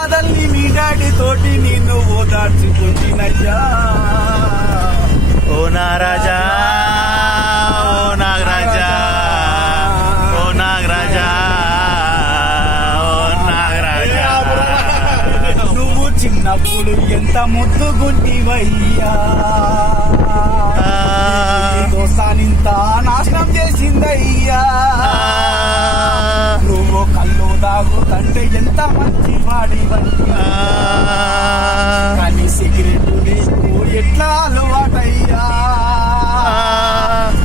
బాధల్ని మీ డాడీ తోటి నిన్ను ఓదార్చుకుంటున్నయ్యా. ఓ నాగరాజా, ఓ నాగరాజా, ఓ నాగరాజా, ఓ నాగరాజా. నువ్వు చిన్నప్పుడు ఎంత ముద్దుగుంటివయ్యా, దోస్తానింత నాశనం చేసిందయ్యా. నువ్వు కళ్ళు తాగుతంటే ఎంత మంచి వాడివయ్యా, కానీ సిగరెట్ నీకు ఎట్లా అలవాటయ్యా.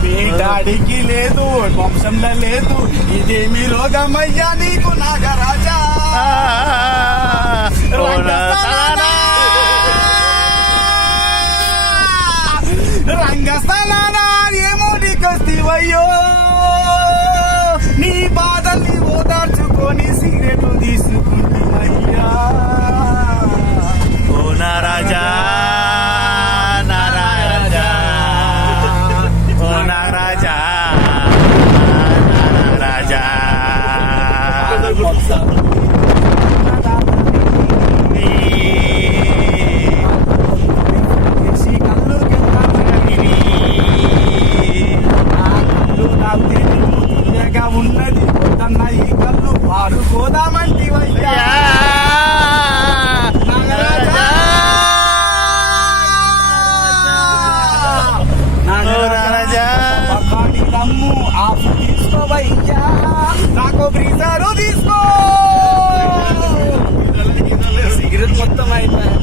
మీ డాడీకి లేదు, వంశంలో లేదు, ఇదేమి రోగమయ్యా నీకు నాగరాజా. రంగస్థలానా ఏమో నీకొస్తీవయ్యో, నీ బాధల్ని ఓదార్చుకొని సిగరెట్లు తీసుకుంటున్నయ్యా. ఓ నారాజా, నారాజా, ఓ నాగరాజా, నాగరాజా. ఉన్నది పొద్దున్న ఈ కళ్ళు వాడుకోదామంటివయ్యా. నాగరాజా, నాగరాజా, దమ్ము ఆఫ్ తీసుకోవయ్యా, నాకు బ్రీజరు తీసుకో. సిగరెట్ మొత్తం అయిపోయా.